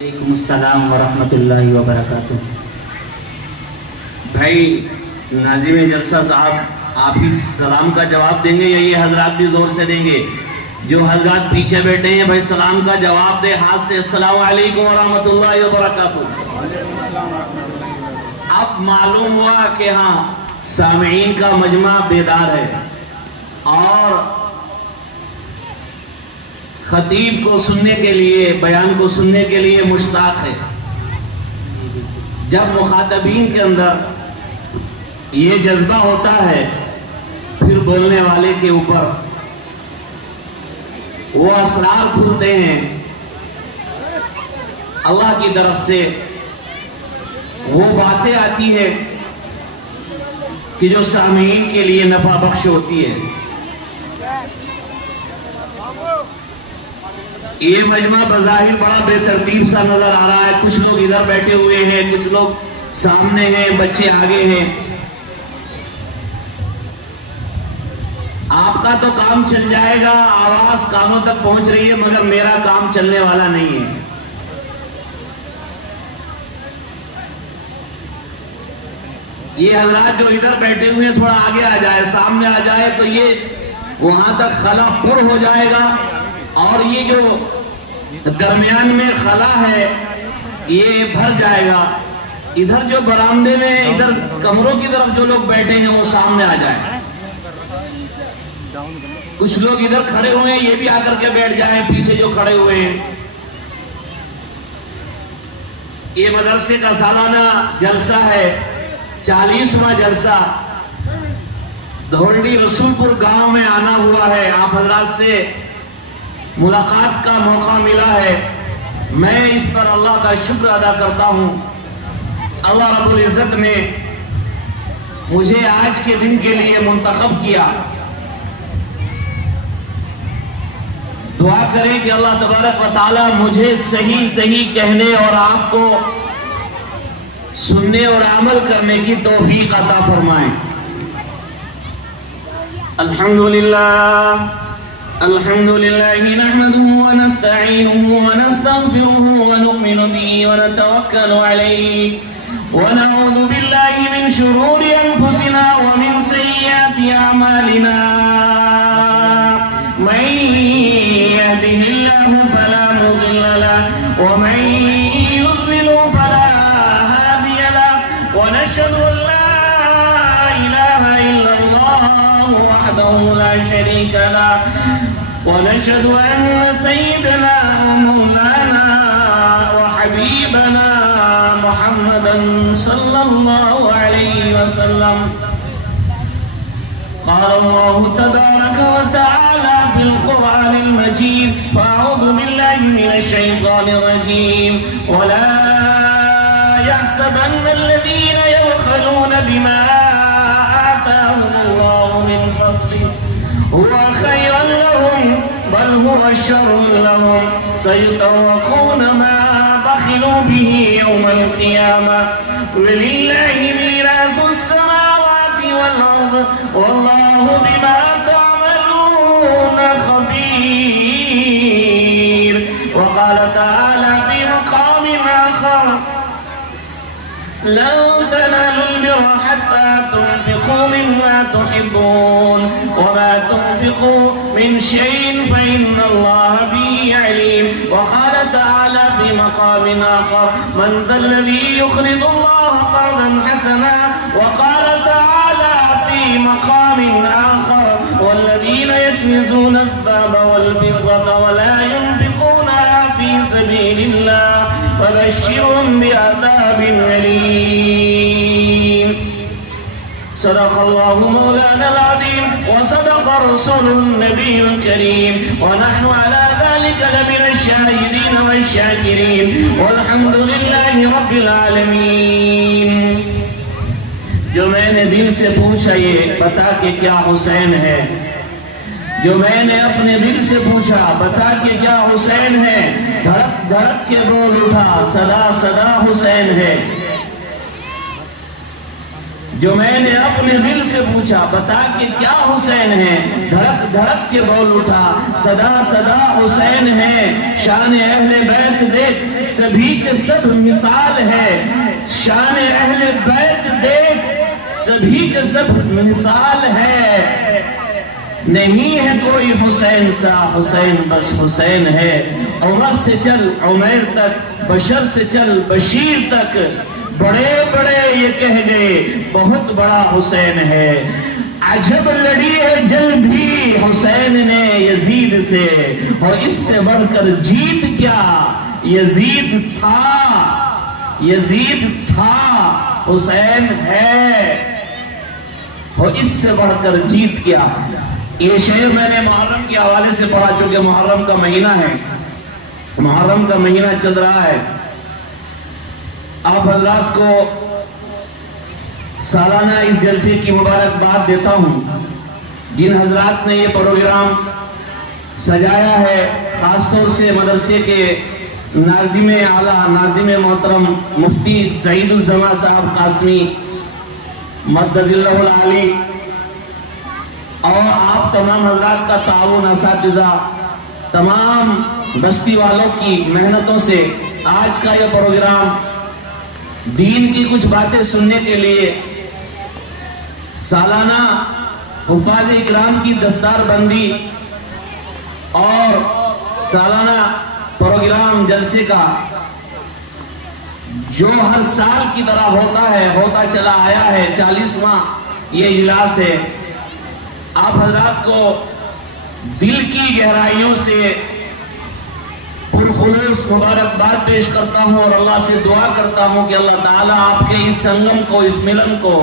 وعلیکم السلام ورحمۃ اللہ وبرکاتہ۔ بھائی ناظم جلسہ صاحب آپ ہی سلام کا جواب دیں گے یا یہ حضرات بھی زور سے دیں گے؟ جو حضرات پیچھے بیٹھے ہیں بھائی سلام کا جواب دے ہاتھ سے۔ السلام علیکم ورحمۃ اللہ وبرکاتہ۔ اب معلوم ہوا کہ ہاں سامعین کا مجمع بیدار ہے اور خطیب کو سننے کے لیے، بیان کو سننے کے لیے مشتاق ہے۔ جب مخاطبین کے اندر یہ جذبہ ہوتا ہے پھر بولنے والے کے اوپر وہ اسرار کھلتے ہیں، اللہ کی طرف سے وہ باتیں آتی ہے کہ جو سامعین کے لیے نفع بخش ہوتی ہے۔ یہ مجمع بظاہر بڑا بے ترتیب سا نظر آ رہا ہے، کچھ لوگ ادھر بیٹھے ہوئے ہیں، کچھ لوگ سامنے ہیں، بچے آگے ہیں۔ آپ کا تو کام چل جائے گا، آواز کانوں تک پہنچ رہی ہے، مگر میرا کام چلنے والا نہیں ہے۔ یہ حضرات جو ادھر بیٹھے ہوئے ہیں تھوڑا آگے آ جائے، سامنے آ جائے تو یہ وہاں تک خلا پر ہو جائے گا، اور یہ جو درمیان میں خلا ہے یہ بھر جائے گا۔ ادھر جو برآمدے میں ادھر کمروں کی طرف جو لوگ بیٹھے ہیں وہ سامنے آ جائیں۔ کچھ لوگ ادھر کھڑے ہوئے ہیں یہ بھی آ کر کے بیٹھ جائیں، پیچھے جو کھڑے ہوئے ہیں۔ یہ مدرسے کا سالانہ جلسہ ہے، 40واں جلسہ۔ دھولڈی رسول پور گاؤں میں آنا ہوا ہے، آپ حضرات سے ملاقات کا موقع ملا ہے، میں اس پر اللہ کا شکر ادا کرتا ہوں۔ اللہ رب العزت نے مجھے آج کے دن کے لیے منتخب کیا۔ دعا کریں کہ اللہ تبارک و تعالی مجھے صحیح کہنے اور آپ کو سننے اور عمل کرنے کی توفیق عطا فرمائیں۔ الحمد لله نحمده ونستعينه ونستغفره ونؤمن به ونتوكل عليه ونعوذ بالله من شرور أنفسنا ومن سيئات أعمالنا، من يهده الله فلا مضل له ومن يضلل فلا هادي له، ونشهد أن لا إله إلا الله وحده لا شريك له، ونشهد أن سيدنا ومولانا وحبيبنا محمدا صلى الله عليه وسلم قال الله تبارك وتعالى في القرآن المجيد، فأعوذ بالله من الشيطان الرجيم، ولا يحسبن الذين يبخلون بما آتاهم الله من فضله هو خيرا لهم بل هو شر لهم، سيطوقون ما بخلوا به يوم القيامة، ولله ميراث السماوات والأرض والله بما تعملون خبير۔ وقال تعالى في مقام آخر، لن تنالوا البر حتى تنفقوا مما تحبون وما تنفقوا من شيء فإن الله به عليم۔ وقال تعالى في مقام آخر، من ذا الذي يقرض الله قرضا حسنا۔ وقال تعالى في مقام آخر، والذين يكنزون الذهب والفضة ولا ينفقونها في سبيل الله فبشرهم بعذاب أليم۔ صدق الله مولانا العظيم وصدق رسول النبي الكريم، ونحن على ذلك لمن الشاهدين والشاكرين، والحمد لله رب العالمين۔ جو میں نے دل سے پوچھا یہ بتا کہ کیا حسین ہے، جو میں نے اپنے دل سے پوچھا بتا کہ کیا حسین ہے، دھڑک دھڑک کے بول اٹھا صدا صدا حسین ہے۔ جو میں نے اپنے دل سے پوچھا بتا کہ کیا حسین ہے، دھڑک دھڑک کے بول اٹھا صدا صدا حسین ہے، شان اہل بیت دیکھ سبھی کے سب مثال ہے، شان اہل بیت دیکھ سبھی کے سب مثال ہے، نہیں ہے کوئی حسین سا، حسین بس حسین ہے، عمر سے چل عمیر تک، بشر سے چل بشیر تک، بڑے بڑے یہ کہہ گئے بہت بڑا حسین ہے، عجب لڑی ہے جنگ بھی حسین نے یزید سے، اور اس سے بڑھ کر جیت کیا، یزید تھا حسین ہے، اور اس سے بڑھ کر جیت کیا۔ یہ شعر میں نے محرم کے حوالے سے پڑھا، چونکہ محرم کا مہینہ ہے، محرم کا مہینہ چل رہا ہے، آپ حضرات کو سالانہ اس جلسے کی مبارکباد دیتا ہوں۔ جن حضرات نے یہ پروگرام سجایا ہے، خاص طور سے مدرسے کے ناظم اعلیٰ، ناظم محترم مفتی سعید الزماں صاحب قاسمی مدد اللہ العالی، اور آپ تمام حضرات کا تعاون، اساتذہ، تمام بستی والوں کی محنتوں سے آج کا یہ پروگرام دین کی کچھ باتیں سننے کے لیے سالانہ حفاظ اکرام کی دستار بندی اور سالانہ پروگرام جلسے کا جو ہر سال کی طرح ہوتا ہے، ہوتا چلا آیا ہے، 40واں یہ اجلاس ہے۔ آپ حضرات کو دل کی گہرائیوں سے پرخلوص مبارکباد پیش کرتا ہوں، اور اللہ سے دعا کرتا ہوں کہ اللہ تعالیٰ آپ کے اس سنگم کو، اس ملن کو،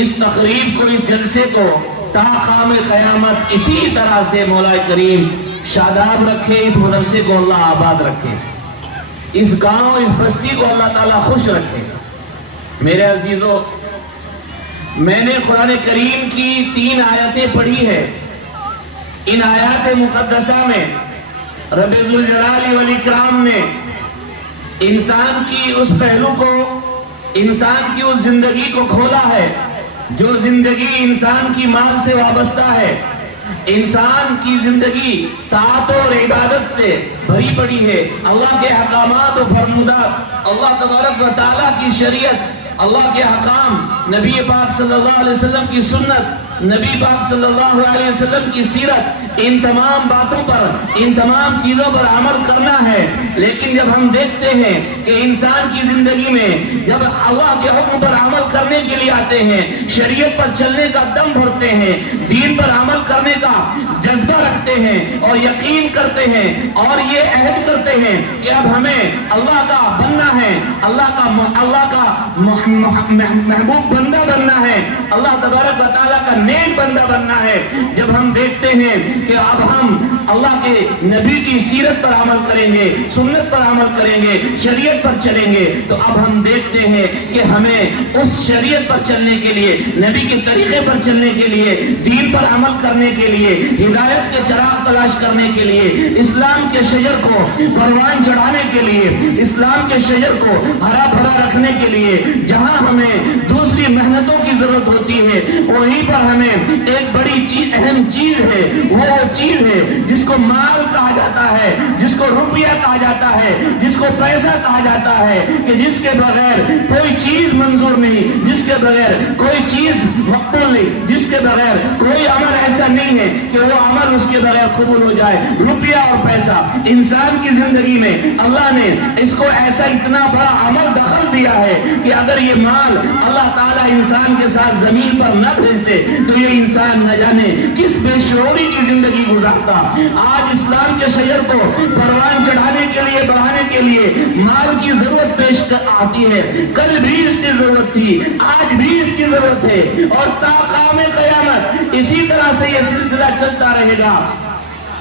اس تقریب کو، اس جلسے کو تا قیام قیامت اسی طرح سے مولا کریم شاداب رکھے، اس مدرسے کو اللہ آباد رکھے، اس گاؤں، اس بستی کو اللہ تعالیٰ خوش رکھے۔ میرے عزیزو، میں نے قرآن کریم کی 3 آیتیں پڑھی ہے۔ ان آیات مقدسہ میں رب ذوالجلال والاکرام نے انسان کی اس پہلو کو، انسان کی اس زندگی کو کھولا ہے جو زندگی انسان کی مال سے وابستہ ہے، انسان کی زندگی طاعت اور عبادت سے بھری پڑی ہے، اللہ کے احکامات و فرمودات، اللہ تبارک و تعالیٰ کی شریعت، اللہ کے حکام، نبی پاک صلی اللہ علیہ وسلم کی سنت، نبی پاک صلی اللہ علیہ وسلم کی سیرت، ان تمام باتوں پر، ان تمام چیزوں پر عمل کرنا ہے۔ لیکن جب ہم دیکھتے ہیں کہ انسان کی زندگی میں جب اللہ کے حکم پر عمل کرنے کے لیے آتے ہیں، شریعت پر چلنے کا دم بھرتے ہیں، دین پر عمل کرنے کا جذبہ رکھتے ہیں اور یقین کرتے ہیں اور یہ عہد کرتے ہیں کہ اب ہمیں اللہ کا بننا ہے، اللہ کا محبوب بندہ بننا ہے، اللہ تبارک و تعالیٰ کا نیک بندہ بننا ہے، جب ہم دیکھتے ہیں کہ اب ہم اللہ کے نبی کی سیرت پر عمل کریں گے، سنت پر عمل کریں گے، شریعت پر چلیں گے، تو اب ہم دیکھتے ہیں کہ ہمیں اس شریعت پر چلنے کے لیے، نبی کے طریقے پر چلنے کے لیے، دین پر عمل کرنے کے لیے، ہدایت کے چراغ تلاش کرنے کے لیے، اسلام کے شجر کو پروان چڑھانے کے لیے، اسلام کے شجر کو ہرا بھرا رکھنے کے لیے جہاں ہمیں دوسری محنتوں کی ضرورت ہوتی ہے، وہیں پر ہمیں ایک بڑی چیز، اہم چیز ہے، وہ چیز ہے جس کو مال کہا جاتا ہے، جس کو روپیہ کہا جاتا ہے، جس کو پیسہ کہا جاتا ہے، کہ جس کے بغیر کوئی چیز منظور نہیں، جس کے بغیر کوئی چیز مقبول نہیں، جس کے بغیر کوئی عمل ایسا نہیں ہے کہ وہ عمل اس کے بغیر قبول ہو جائے، روپیہ اور پیسہ۔ انسان کی زندگی میں اللہ نے اس کو ایسا اتنا بڑا عمل دخل دیا ہے کہ اگر یہ مال اللہ تعالیٰ انسان کے ساتھ زمین پر نہ بھیجتے تو یہ انسان نہ جانے کس بے شعوری کی زندگی گزارتا۔ آج اسلام کے شجر کو پروان چڑھانے کے لیے، بڑھانے کے لیے مال کی ضرورت پیش آتی ہے، کل بھی اس کی ضرورت تھی، آج بھی اس کی ضرورت ہے، اور تا قیام قیامت اسی طرح سے یہ سلسلہ چلتا رہے گا۔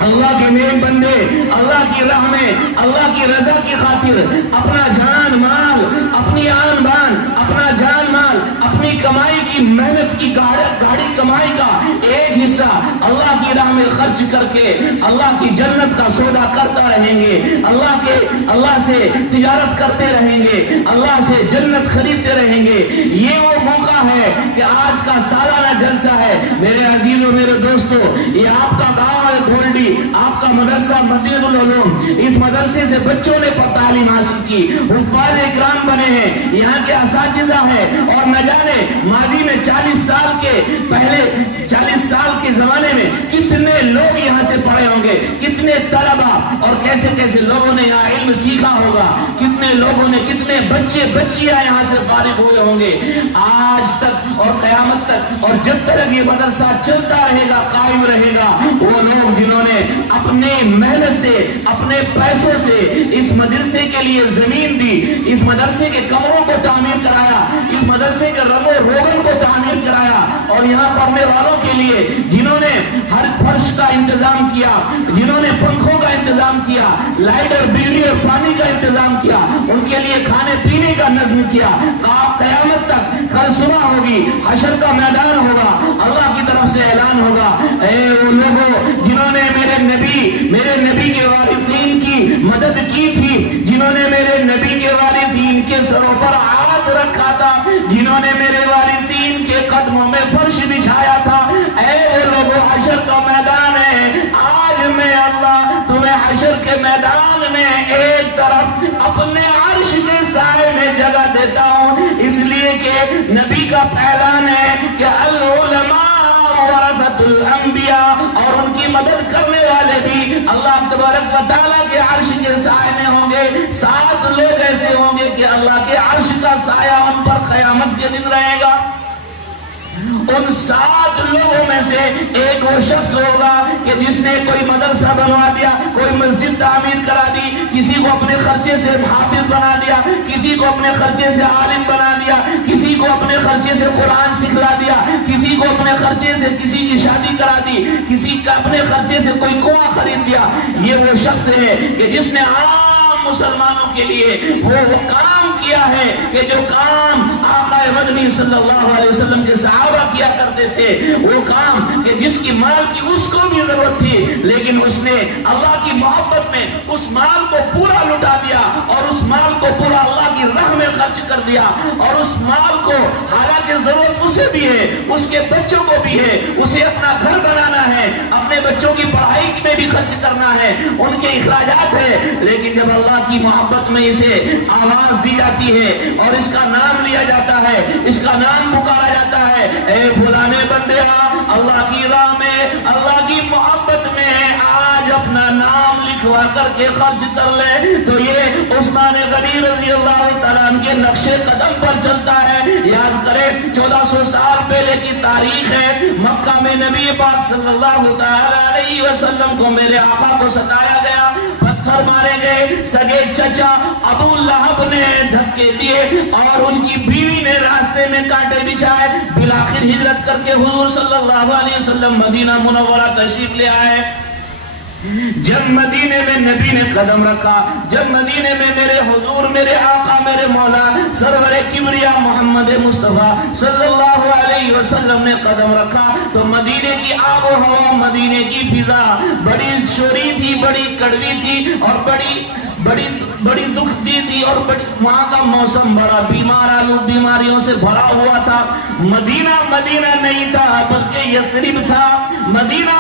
اللہ کے نیک بندے اللہ کی راہ میں اللہ کی رضا کی خاطر اپنا جان مال، اپنی آن بان، اپنا جان مال، اپنی کمائی کی محنت کی گاڑی کمائی کا ایک حصہ اللہ کی راہ میں خرچ کر کے اللہ کی جنت کا سودا کرتا رہیں گے، اللہ سے تجارت کرتے رہیں گے، اللہ سے جنت خریدتے رہیں گے۔ یہ وہ موقع ہے کہ آج کا سالانہ جلسہ ہے میرے عزیزوں، میرے دوستوں، یہ آپ کا گاؤں ہے گولڈی، آپ کا مدرسہ مدینہ العلوم، اس مدرسے سے بچوں نے تعلیم حاصل کی، حفاظ اکرام بنے ہیں، یہاں کے اساتذہ ہیں، اور نہ جانے ماضی میں 40 سال کے زمانے میں کتنے لوگ یہاں سے پڑھے ہوں گے، کتنے طلبہ اور کیسے کیسے لوگوں نے یہاں علم سیکھا ہوگا، کتنے لوگوں نے، کتنے بچے بچیاں یہاں سے فارغ ہوئے ہوں گے آج تک اور قیامت تک، اور جب تک یہ مدرسہ چلتا رہے گا، قائم رہے گا، وہ لوگ جنہوں نے اپنے محنت سے، اپنے پیسوں سے اس مدرسے کے لیے زمین دی، اس مدرسے کے کمروں کو تعمیر کرایا، اس مدرسے کے رنگ و روغن کو تعمیر کرایا، اور یہاں پڑھنے والوں کے لیے جنہوں نے ہر فرش کا انتظام کیا، جنہوں نے پنکھوں کا انتظام کیا، لائٹ اور بجلی اور پانی کا انتظام کیا، ان کے لیے کھانے پینے کا نظم کیا، قیامت تک کل صبح ہوگی، حشر کا میدان ہوگا، اللہ کی طرف سے اعلان ہوگا، اے وہ لوگوں جنہوں نے میرے نبی کے وارثین کی مدد کی تھی، جنہوں نے میرے نبی کے وارثین کے سروں پر ہاتھ رکھا تھا، جنہوں نے میرے وارثین کے قدموں میں فرش بچھایا تھا، اے وہ لوگوں، حشر کا میدان ہے، آج میں اللہ تمہیں حشر کے میدان میں ایک طرف اپنے عرش کے سائے میں جگہ دیتا ہوں، اس لیے کہ نبی کا اعلان ہے کہ العلماء ورثۃ الانبیاء، اور ان کی مدد کرنے والے بھی اللہ تبارک و تعالیٰ کے عرش کے سائے میں ہوں گے۔ 7 لوگ ایسے ہوں گے کہ اللہ کے عرش کا سایہ ان پر قیامت کے دن رہے گا۔ ان 7 لوگوں میں سے ایک وہ شخص ہوگا کہ جس نے کوئی مدرسہ بنوا دیا، کوئی مسجد تعمیر کرا دی، کسی کو اپنے خرچے سے حافظ بنا دیا، کسی کو اپنے خرچے سے عالم بنا دیا، کسی کو اپنے خرچے سے قرآن سکھلا دیا، کسی کو اپنے خرچے سے کسی کی شادی کرا دی، کسی کا اپنے خرچے سے کوئی کنواں خرید دیا۔ یہ وہ شخص ہے کہ جس نے عام مسلمانوں کے لیے وہ کام کیا ہے کہ جو کام آقا مدنی صلی اللہ علیہ وسلم کے صحابہ کیا کرتے تھے، وہ کام کہ جس کی مال کی اس کو بھی ضرورت تھی، لیکن اس نے اللہ کی محبت میں اس مال کو پورا لٹا دیا، اور اس مال کو پورا اللہ کی راہ میں خرچ کر دیا، اور اس مال کو حالانکہ ضرورت اسے بھی ہے، اس کے بچوں کو بھی ہے، اسے اپنا گھر بنانا ہے، اپنے بچوں کی پڑھائی میں بھی خرچ کرنا ہے، ان کے اخراجات ہے، لیکن جب اللہ کی محبت میں اسے آواز دی جاتی ہے اور اس کا نام لیا جاتا ہے، اس کا نام پکارا جاتا ہے، اے فلانے بندیا، اللہ کی راہ میں، اللہ کی محبت میں آج اپنا نام لکھوا کر کے خرچ کر لے، تو یہ عثمان غنی رضی اللہ تعالیٰ عنہ کے نقش قدم پر چلتا ہے۔ یاد کرے 1400 سال پہلے کی تاریخ ہے، مکہ میں نبی پاک صلی اللہ علیہ وسلم کو میرے آقا کو ستایا گیا، پتھر مارے گئے، سگے چچا ابو لہب نے دھکے دیے، اور ان کی بیوی نے راستے میں کانٹے بچھائے، بالآخر ہجرت کر کے حضور صلی اللہ علیہ وسلم مدینہ منورہ تشریف لے آئے۔ جب مدینے میں نبی نے قدم رکھا، جب مدینے میں میرے حضور، میرے آقا، میرے مولا سرور کبریا محمد مصطفیٰ صلی اللہ علیہ وسلم نے قدم رکھا، تو مدینے کی آب و ہوا، مدینے کی فضا بڑی شوری تھی، بڑی کڑوی تھی، اور بڑی دکھ دی تھی، اور وہاں کا موسم بڑا بیماریوں سے بھرا ہوا تھا۔ مدینہ نہیں تھا بلکہ یثرب تھا، مدینہ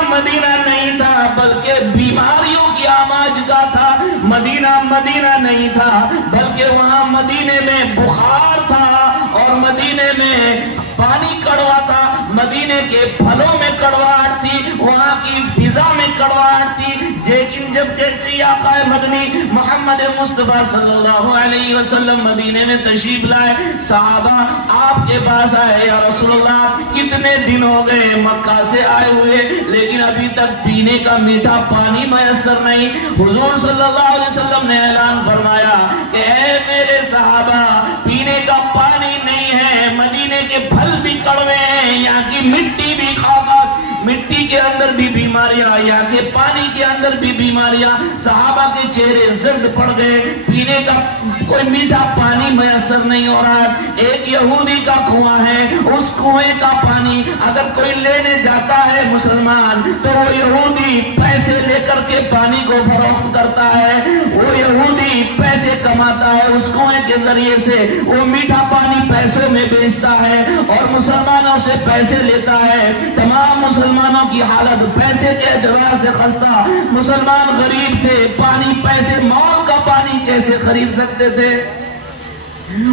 نہیں تھا بلکہ بیماریوں کی آماجگاہ تھا، مدینہ نہیں تھا بلکہ وہاں مدینے میں بخار تھا، اور مدینے میں پانی کڑوا تھا، مدینے کے پھلوں میں کڑواہٹ تھی، وہاں کی فضا میں کڑواہٹ تھی۔ لیکن جب جیسے آقا مدنی محمد مصطفیٰ صلی اللہ علیہ وسلم مدینے میں تشریف لائے، صحابہ آپ کے پاس آئے، یا رسول اللہ کتنے دن ہو گئے مکہ سے آئے ہوئے، لیکن ابھی تک پینے کا میٹھا پانی میسر نہیں۔ حضور صلی اللہ علیہ وسلم نے اعلان فرمایا کہ اے میرے صحابہ، پینے کا پانی نہیں ہے، مدینے کے پھل بھی کڑوے ہیں، یہاں کی مٹی بھی خاکہ، مٹی کے اندر بھی بیماری بیماریاں یا کہ پانی کے اندر بھی بیماریاں. صحابہ کے چہرے زرد پڑ گئے. پینے کا کوئی میٹھا پانی میسر نہیں ہو رہا ہے. ایک یہودی کا کنواں ہے, اس کنویں کا پانی اگر کوئی لینے جاتا ہے مسلمان تو وہ یہودی پیسے لے کر کے پانی کو فروخت کرتا ہے. وہ یہودی پیسے کماتا ہے, اس کنویں کے ذریعے سے وہ میٹھا پانی پیسوں میں بیچتا ہے اور مسلمانوں سے پیسے لیتا ہے. تمام مسلمانوں کی حالت پیسے کے اعتبار سے خستہ. مسلمان غریب تھے, پانی پیسے مول کا پانی کیسے خرید سکتے تھے؟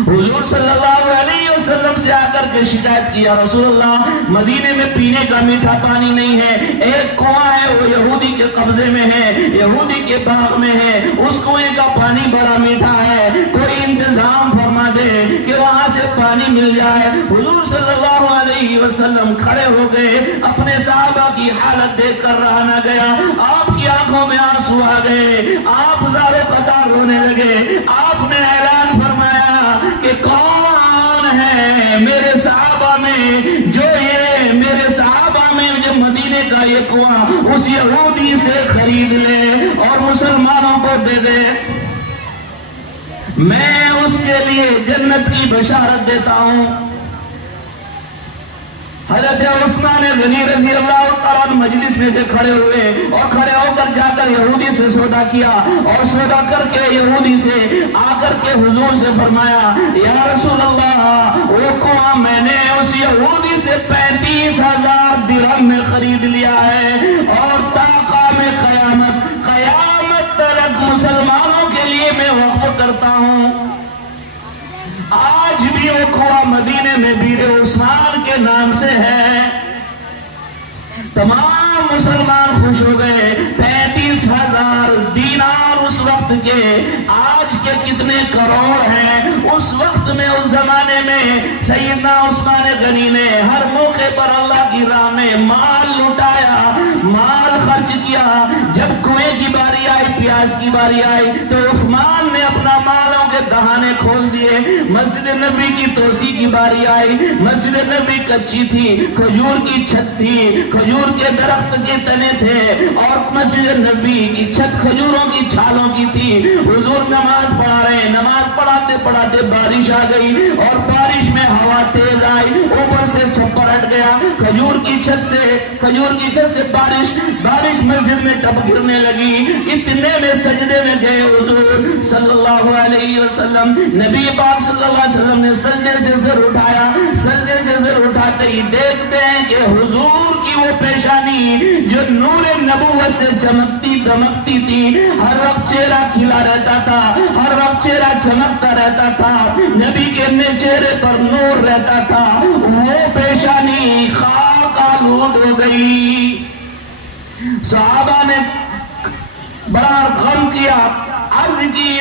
حضور صلی اللہ علیہ وسلم سے آ کر کے شکایت کیا, رسول اللہ مدینے میں پینے کا میٹھا پانی نہیں ہے. ایک کنواں ہے وہ یہودی کے قبضے میں ہے, یہودی کے باغ میں ہے, اس کنویں کا پانی بڑا میٹھا ہے, کوئی انتظام فرما دے کہ وہاں سے پانی مل جائے. حضور صلی اللہ علیہ وسلم کھڑے ہو گئے, اپنے صحابہ کی حالت دیکھ کر رہا نہ گیا. آپ کی آنکھوں میں آنسو آ گئے, آپ زارو قطار رونے لگے. آپ نے اعلان فرمایا کہ کون ہے میرے صحابہ میں جو مدینے کا یہ کنواں اس یہودی سے خرید لے اور مسلمانوں کو دے دے, میں اس کے لیے جنت کی بشارت دیتا ہوں. حضرت عثمان غنی رضی اللہ تعالیٰ مجلس میں سے کھڑے ہوئے اور کھڑے ہو کر جا کر یہودی سے سودا کیا اور سودا کر کے یہودی سے آ کر کے حضور سے فرمایا, یا رسول اللہ وہ کنواں میں نے اس یہودی سے 35,000 درہم میں خرید لیا ہے اور تا قیام قیامت تک مسلمانوں کے لیے میں وقف کرتا ہوں. آج بھی وہ کنواں مدینے میں بیر عثمان کے نام سے ہے. تمام مسلمان خوش ہو گئے. 35,000 دینار اس وقت کے, آج کے کتنے کروڑ ہیں. اس وقت میں اس زمانے میں سیدنا عثمان غنی نے ہر موقع پر اللہ کی راہ میں مال لٹایا, مال خرچ کیا. جب کنویں کی باری آئی, پیاس کی باری آئی تو عثمان نے اپنا مالوں کے دہانے کھول دیے. مسجد نبی کی توسیع کی باری آئی, مسجد نبی کچی تھی, کھجور کی چھت تھی, کھجور کے درخت کے تنے تھے اور مسجد نبی کی چھت کھجوروں کی چھالوں کی تھی. حضور نماز پڑھا رہے, نماز پڑھاتے پڑھاتے بارش آ گئی اور بارش میں ہوا تیز آئی, اوپر سے چھپر ہٹ گیا. کھجور کی چھت سے بارش مسجد میں ٹپ گرنے لگی. اتنے میں سجدے میں گئے حضور صلی اللہ علیہ وسلم. نبی پاک صلی اللہ علیہ وسلم نے سجدے سے سر اٹھایا. سجدے سے سر اٹھاتے ہی دیکھتے ہیں کہ حضور کی وہ پیشانی جو نور نبوت سے چمکتی دمکتی تھی, ہر وقت چہرہ کھلا رہتا تھا, ہر وقت چہرہ چمکتا رہتا تھا, نبی کے چہرے پر نور رہتا تھا, وہ پیشانی خاک آلود ہو گئی. صحابہ نے بڑا غم کیا, عرض کی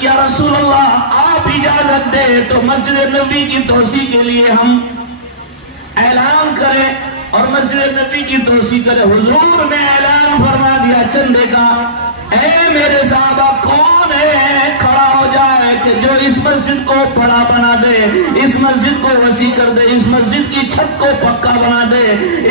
یا رسول اللہ آپ اجازت دے تو مسجد نبی کی توسیع کے لیے ہم اعلان کریں اور مسجد نبی کی توسیع کریں. حضور نے اعلان فرما دیا چندے کا, اے میرے صحابہ کون ہے کھڑا ہو جائے کہ جو اس مسجد کو بڑا بنا دے, اس مسجد کو وسیع کر دے, اس مسجد کی چھت کو پکا بنا دے,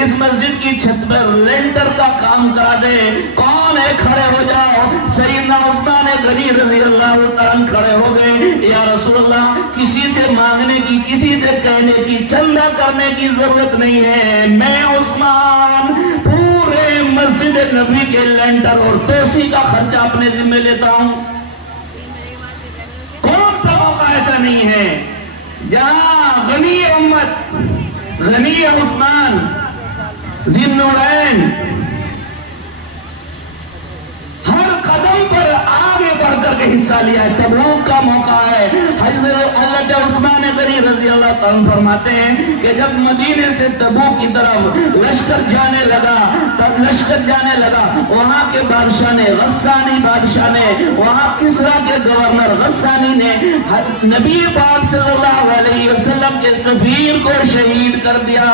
اس مسجد کی چھت پر لینٹر کا کام کرا دے. کون ہے کھڑے ہو جاؤ. سیدنا عثمان غنی رضی اللہ تعالیٰ کھڑے ہو گئے. یا رسول اللہ کسی سے مانگنے کی, کسی سے کہنے کی, چندہ کرنے کی ضرورت نہیں ہے. میں عثمان پورے مسجد نبی کے لینٹر اور توسیع کا خرچہ اپنے ذمہ لیتا ہوں. کون سا موقع ایسا نہیں ہے جہاں غنی امت, غنی عثمان ذی النورین ہر قدم پر آگے بڑھ کر کے حصہ لیا ہے. تبوک کا موقع ہے. حضرت عثمان غنی رضی اللہ تعالیٰ فرماتے ہیں کہ جب مدینے سے تبوک کی طرف لشکر جانے لگا, وہاں کے بادشاہ نے, غسانی بادشاہ نے, وہاں کسرا کے گورنر غسانی نے نبی پاک صلی اللہ علیہ وسلم کے سفیر کو شہید کر دیا.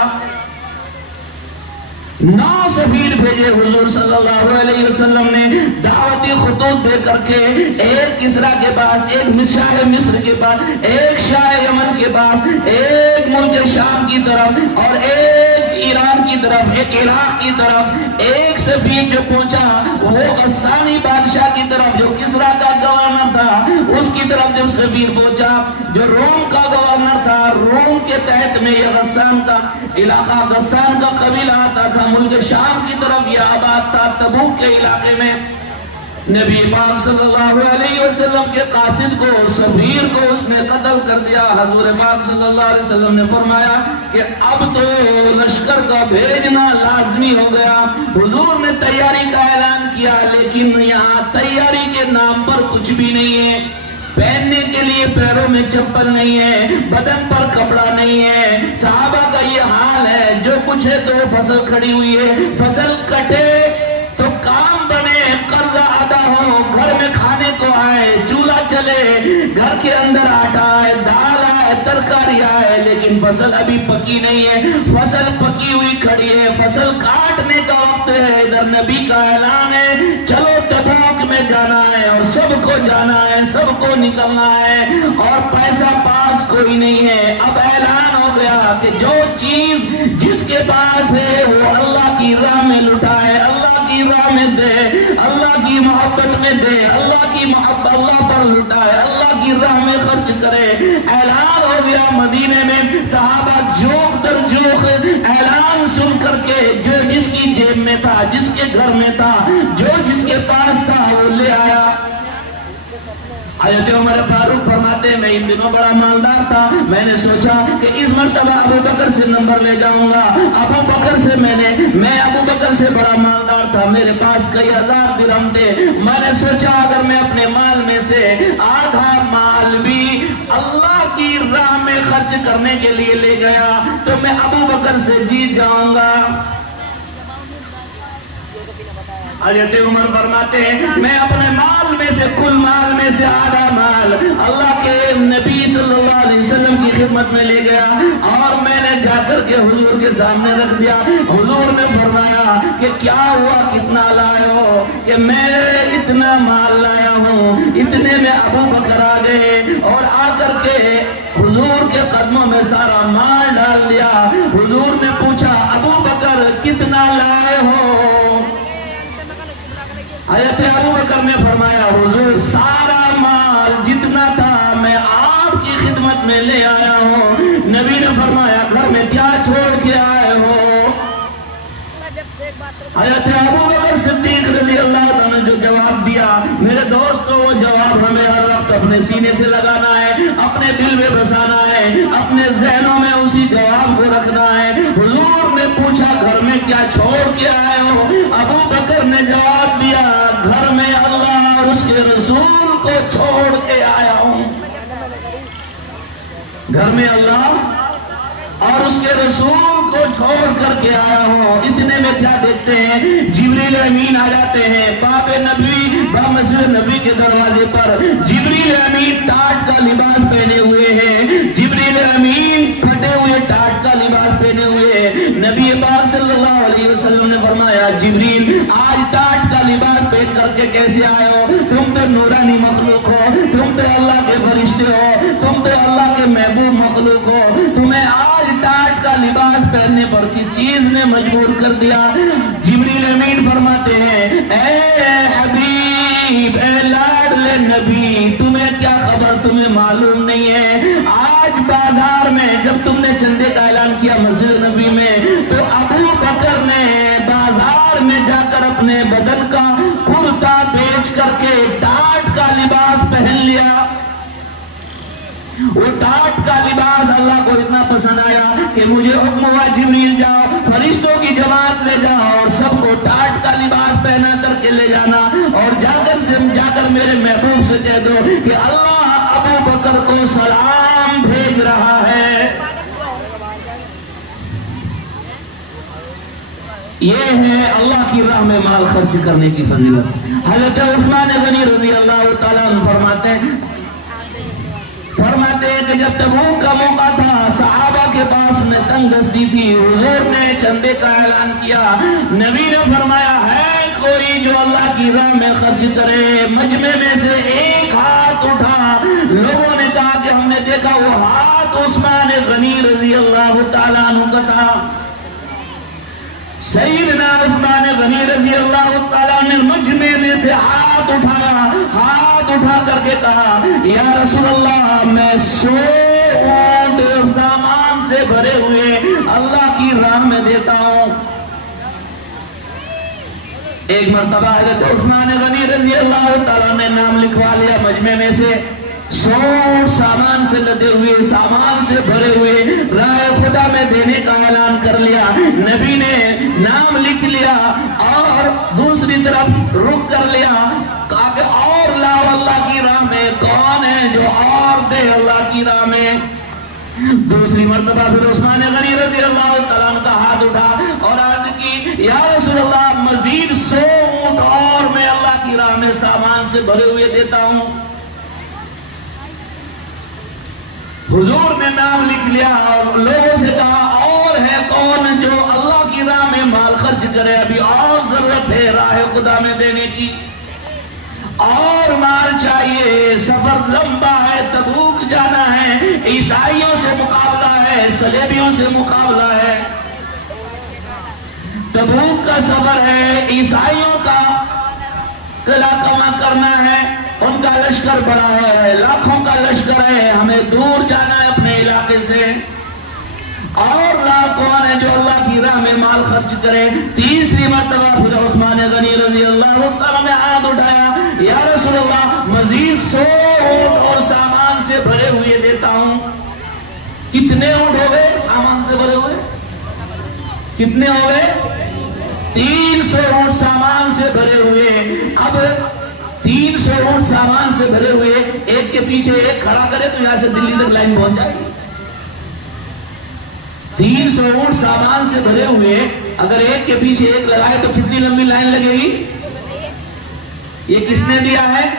9 سفیر بھیجے. حضور صلی اللہ علیہ وسلم نے دعوتی خطوط دے کر کے ایک کسرا کے پاس, ایک شاہ مصر کے پاس, ایک شاہ یمن کے پاس, ایک ملک شام کی طرف اور ایک ایران کی طرف، ایک عراق کی طرف، ایک سفیر جو پہنچا وہ غسانی بادشاہ کی طرف جو کسرا کا گورنر تھا اس کی طرف جب سفیر پہنچا، جو روم کا گورنر تھا روم کے تحت میں یہ غسان کا علاقہ، غسان کا قبیلہ آتا تھا، ملک شام کی طرف یہ آباد تھا، تبوک کے علاقے میں نبی پاک صلی اللہ علیہ وسلم کے قاصد کو، سفیر کو اس نے قتل کر دیا۔ حضور پاک صلی اللہ علیہ وسلم نے فرمایا کہ اب تو لشکر کا بھیجنا لازمی ہو گیا۔ حضور نے تیاری کا اعلان کیا لیکن یہاں تیاری کے نام پر کچھ بھی نہیں ہے، پہننے کے لیے پیروں میں چپل نہیں ہے، بدن پر کپڑا نہیں ہے۔ صحابہ کا یہ حال ہے، جو کچھ ہے تو وہ فصل کھڑی ہوئی ہے، فصل کٹے تو کام بنے، قرضہ ادا ہو، گھر میں کھانے کو آئے، چولہا چلے، گھر کے اندر آٹا آئے، دال آئے، ترکاری آئے، لیکن فصل ابھی پکی نہیں ہے، فصل پکی ہوئی کھڑی ہے، فصل کاٹنے کا وقت ہے۔ ادھر نبی کا اعلان ہے چلو تبوک میں جانا ہے اور سب کو جانا ہے، سب کو نکلنا ہے، اور پیسہ پاس کوئی نہیں ہے۔ اب اعلان ہو گیا کہ جو چیز جس کے پاس ہے وہ اللہ کی راہ میں لٹائے، اللہ کی راہ میں دے، اللہ کی محبت میں دے، اللہ کی محبت اللہ پر لٹائے، اللہ کی راہ میں خرچ کرے۔ اعلان ہو گیا مدینے میں، صحابہ جوخ در جوخ اعلان سن کر کے جو جس کی جیب میں تھا، جس کے گھر میں تھا، جو جس کے پاس تھا وہ لے آیا۔ حضرت عمر فاروق فرماتے ہیں میں ان دنوں بڑا مالدار تھا، میں نے سوچا کہ اس مرتبہ ابو بکر سے نمبر لے جاؤں گا۔ ابو بکر سے میں ابو بکر سے بڑا مالدار تھا، میرے پاس کئی ہزار درہم تھے، میں نے سوچا اگر میں اپنے مال میں سے آدھا مال بھی اللہ کی راہ میں خرچ کرنے کے لیے لے گیا تو میں ابو بکر سے جیت جاؤں گا۔ حضرت عمر فرماتے ہیں میں اپنے مال میں سے، کل مال میں سے آدھا مال اللہ کے نبی صلی اللہ علیہ وسلم کی خدمت میں لے گیا اور میں نے جا کر کے حضور کے سامنے رکھ دیا۔ حضور نے فرمایا کہ کیا ہوا، کتنا لائے ہو؟ کہ میں اتنا مال لایا ہوں۔ اتنے میں ابو بکر آ گئے اور آ کر کے حضور کے قدموں میں سارا مال ڈال دیا۔ حضور نے پوچھا ابو بکر کتنا لائے ہو؟ حضرت ابو بکر نے فرمایا حضور سارا مال جتنا تھا میں آپ کی خدمت میں لے آیا ہوں۔ نبی نے فرمایا گھر میں کیا چھوڑ کے آئے ہو؟ حضرت ابو بکر صدیق رضی اللہ عنہ نے جو جواب دیا، میرے دوستو وہ جواب ہمیں ہر وقت اپنے سینے سے لگانا ہے، اپنے دل میں بسانا ہے، اپنے ذہنوں میں اسی جواب کو رکھنا ہے۔ حضور نے پوچھا گھر میں کیا چھوڑ کے آئے ہو؟ ابو بکر نے جواب دیا گھر میں اللہ اور اس کے رسول کو چھوڑ کے آیا ہوں۔ گھر میں اللہ اور اس کے رسول کو چھوڑ کر کے آیا ہوں۔ اتنے میں کیا دیکھتے ہیں، جبریل امین آ جاتے ہیں باب نبوی، باب مسجد نبی کے دروازے پر۔ جبریل امین ٹاٹ کا لباس پہنے ہوئے ہیں، جبریل امین پھٹے ہوئے ٹاٹ کا لباس پہنے ہوئے ہیں۔ نبی پاک صلی اللہ علیہ وسلم نے فرمایا جبریل آج ٹاٹ کا لباس پہن کر کے کیسے آئے ہو؟ تم تو نورانی مخلوق ہو، تم تو اللہ کے فرشتے ہو، تم تو اللہ کے محبوب مخلوق ہو، تمہیں آج ٹاٹ کا لباس پہننے پر کس چیز نے مجبور کر دیا؟ جبریل امین فرماتے ہیں اے حبیب، اے لاڈلے نبی، تمہیں کیا خبر، تمہیں معلوم نہیں ہے آج بازار میں جب تم نے چندے کا اعلان کیا مسجد نبی میں تو ابو بکر نے بازار میں جا کر اپنے بدن کا کرتا بیچ کر کے ٹاٹ کا لباس پہن لیا۔ وہ ٹاٹ کا لباس اللہ کو اتنا پسند آیا کہ مجھے حکم ہوا جبریل جاؤ فرشتوں کی جماعت لے جاؤ اور سب کو ٹاٹ کا لباس پہنا کر کے لے جانا اور جا کر میرے محبوب سے کہہ دو کہ اللہ ابو بکر کو سلام بھیج رہا ہے۔ یہ ہے اللہ کی راہ میں مال خرچ کرنے کی فضیلت۔ حضرت عثمان غنی رضی اللہ تعالیٰ عنہ فرماتے ہیں کہ جب تبوک کا موقع تھا صحابہ کے پاس میں تنگ دستی تھی، حضور نے چندے کا اعلان کیا، نبی نے فرمایا ہے کوئی جو اللہ کی راہ میں خرچ کرے؟ مجمع میں سے ایک ہاتھ اٹھا، لوگوں نے کہا کہ ہم نے دیکھا وہ ہاتھ عثمان غنی رضی اللہ تعالیٰ عنہ کا تھا۔ سیدنا عثمان غنی رضی اللہ تعالیٰ نے مجمع میں سے ہاتھ اٹھایا، ہاتھ اٹھا کر کے کہا یا رسول اللہ میں 100 اونٹ سامان سے بھرے ہوئے اللہ کی راہ میں دیتا ہوں۔ ایک مرتبہ حضرت عثمان غنی رضی اللہ تعالیٰ نے نام لکھوا لیا مجمع میں سے، 100 اونٹ سامان سے لدے ہوئے، سامان سے بھرے ہوئے راہ خدا میں دینے کا اعلان کر لیا۔ نبی نے نام لکھ لیا اور دوسری طرف رخ کر لیا، کہا کہ اور لاؤ اللہ کی راہ میں، کون ہے جو اور دے اللہ کی راہ میں؟ دوسری مرتبہ پھر عثمان غنی رضی اللہ تعالیٰ عنہ کا ہاتھ اٹھا اور عرض کی یا رسول اللہ مزید 100 اونٹ اور میں اللہ کی راہ میں سامان سے بھرے ہوئے دیتا ہوں۔ حضور نے نام لکھ لیا اور لوگوں سے کہا اور ہے کون جو اللہ کی راہ میں مال خرچ کرے، ابھی اور ضرورت ہے راہ خدا میں دینے کی، اور مال چاہیے، سفر لمبا ہے، تبوک جانا ہے، عیسائیوں سے مقابلہ ہے، صلیبیوں سے مقابلہ ہے، تبوک کا سفر ہے، عیسائیوں کا قلعہ کما کرنا ہے، ان کا لشکر بڑا ہے، لاکھوں کا لشکر ہے، ہمیں دور جانا ہے اپنے علاقے سے، اور لا کون ہے جو اللہ کی راہ میں مال خرچ کرے؟ تیسری مرتبہ پھر عثمان غنی رضی اللہ تعالیٰ نے ہاتھ اٹھایا یا رسول اللہ مزید 100 اونٹ اور سامان سے بھرے ہوئے دیتا ہوں۔ کتنے اونٹ ہو گئے سامان سے بھرے ہوئے؟ کتنے ہو گئے؟ 300 اونٹ سامان سے بھرے ہوئے۔ اب 300 اونٹ سامان سے بھرے ہوئے، ایک کے پیچھے ایک کھڑا کرے تو یہاں سے دلی تک لائن پہنچ جائے گی۔ 300 اونٹ سامان سے بھرے ہوئے اگر ایک کے پیچھے ایک لگائے تو کتنی لمبی لائن لگے گی؟ یہ کس نے دیا ہے؟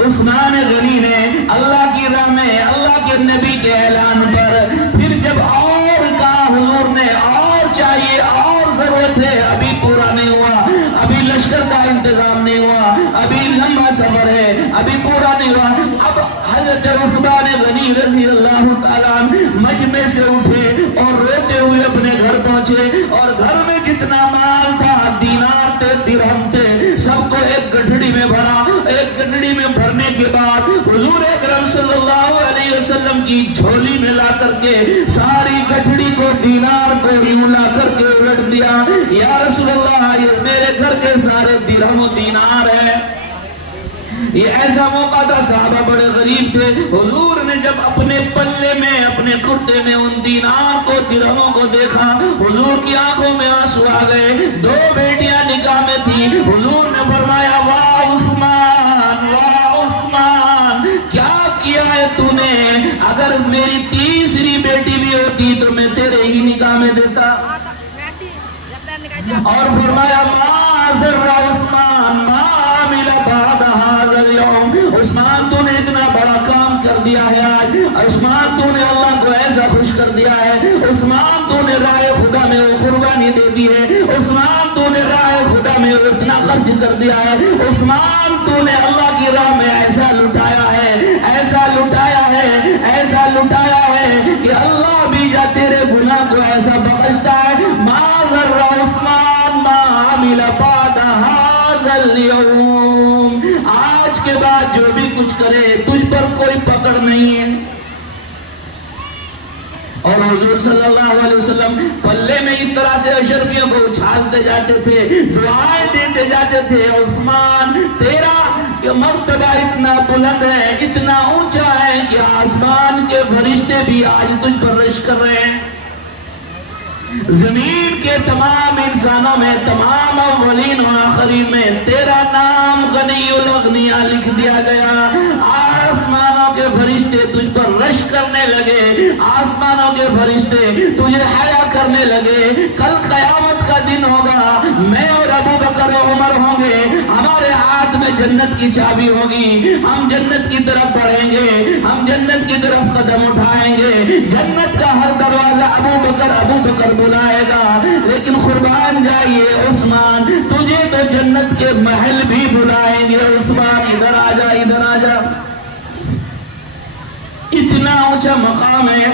عثمان غنی نے اللہ کی راہ میں اللہ کے نبی کے اعلان پر۔ پھر جب اور کہا حضور نے اور چاہیے اور ضرورت ہے، ابھی پورا نہیں ہوا، ابھی لشکر کا انتظام نہیں ہوا، ابھی لمبا سفر ہے، ابھی پورا نہیں ہوا۔ اب حضرت عثمان غنی رضی اللہ تعالیٰ مجمع سے اٹھے اور روتے ہوئے اپنے گھر پہنچے، اور گھر میں جتنا مال تھا، دینار تھے، درہم تھے، سب کو ایک گٹھڑی میں بھرا۔ ایک گٹھڑی میں بھرنے کے بعد حضور اکرم صلی اللہ علیہ وسلم کی جھولی میں لا کر کے ساری گٹھڑی کو، دینار کو یوں لا کر کے الٹ دیا۔ یا رسول اللہ یہ میرے گھر کے سارے درہم و دینار ہیں۔ یہ ایسا موقع تھا، صحابہ بڑے غریب تھے۔ حضور نے جب اپنے پلے میں، اپنے کرتے میں ان دینار کو، درہموں کو دیکھا، حضور کی آنکھوں میں آنسو آ گئے۔ 2 بیٹیاں نکاح میں تھی۔ حضور نے فرمایا واہ عثمان، واہ عثمان، کیا کیا ہے تو نے؟ اگر میری تیسری بیٹی بھی ہوتی تو میں تیرے ہی نکاح میں دیتا۔ اور فرمایا ما ذر عثمان ما عمل بعد هذا اليوم، عثمان تو نے اتنا بڑا کام کر دیا ہے آج، عثمان تو نے اللہ کو ایسا خوش کر دیا ہے، عثمان تو نے راہ خدا میں قربانی دے دی ہے، عثمان تو نے راہ خدا میں اتنا خرچ کر دیا ہے، عثمان تو نے اللہ کی راہ میں ایسا لٹایا ہے، ایسا لٹایا ہے، ایسا لٹایا ہے کہ اللہ بھی جا تیرے گناہ کو ایسا بخشتا ہے۔ ما ذر عثمان ما عمل بعد هذا اليوم، آج کے بعد جو بھی کچھ کرے تجھ پر کوئی پکڑ نہیں ہے۔ اور حضور صلی اللہ علیہ وسلم پلے میں اس طرح سے اشرفیوں کو اچھالتے جاتے تھے، دعائیں دیتے جاتے تھے۔ عثمان تیرا مرتبہ اتنا بلند ہے، اتنا اونچا ہے کہ آسمان کے فرشتے بھی آج تجھ پر رش کر رہے ہیں۔ زمین کے تمام انسانوں میں، تمام اولین و آخرین میں تیرا نام غنی الاغنیاء لکھ دیا گیا۔ آسمانوں کے فرشتے تجھ پر رش کرنے لگے، آسمانوں کے فرشتے تجھے حیا کرنے لگے۔ کل قیامت کا دن ہوگا، میں اور ابو بکر و عمر ہوں گے، ہمارے ہاتھ میں جنت کی چابی ہوگی، ہم جنت کی طرف بڑھیں گے، ہم جنت کی طرف قدم اٹھائیں گے۔ جنت کا ہر دروازہ ابو بکر بلائے گا، لیکن قربان جائیے عثمان، تجھے تو جنت کے محل بھی بلائیں گے۔ عثمان ادھر آ جا، ادھر آ جا۔ اتنا اونچا مقام ہے۔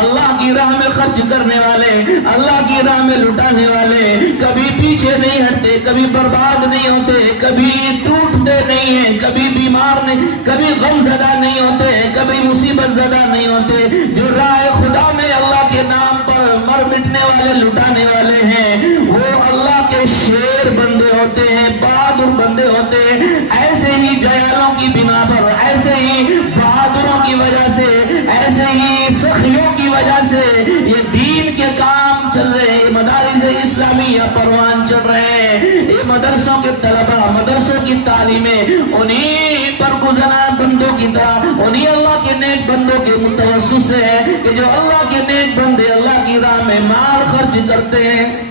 اللہ کی راہ میں خرچ کرنے والے، اللہ کی راہ میں لٹانے والے کبھی پیچھے نہیں ہٹتے، کبھی برباد نہیں ہوتے، کبھی ٹوٹتے نہیں ہیں، کبھی بیمار نہیں، کبھی غم زدہ نہیں ہوتے، کبھی مصیبت زدہ نہیں ہوتے۔ جو راہ خدا میں اللہ کے نام پر مر مٹنے والے لٹانے والے ہیں وہ اللہ کے شیر بندے ہوتے ہیں، بہادر بندے ہوتے ہیں۔ ایسے ہی جیالوں کی بنا پر، ایسے ہی بہادروں کی وجہ سے، ایسے ہی سخیوں کی وجہ سے یہ دین کے کام چل رہے ہیں، مدارس اسلامیہ پروان چل رہے ہیں۔ یہ مدرسوں کے طلبہ، مدرسوں کی تعلیمیں انہی پر گزران بندوں کی طرح، انہی اللہ کے نیک بندوں کے متوسط سے ہے کہ جو اللہ کے نیک بندے اللہ کی راہ میں مال خرچ کرتے ہیں۔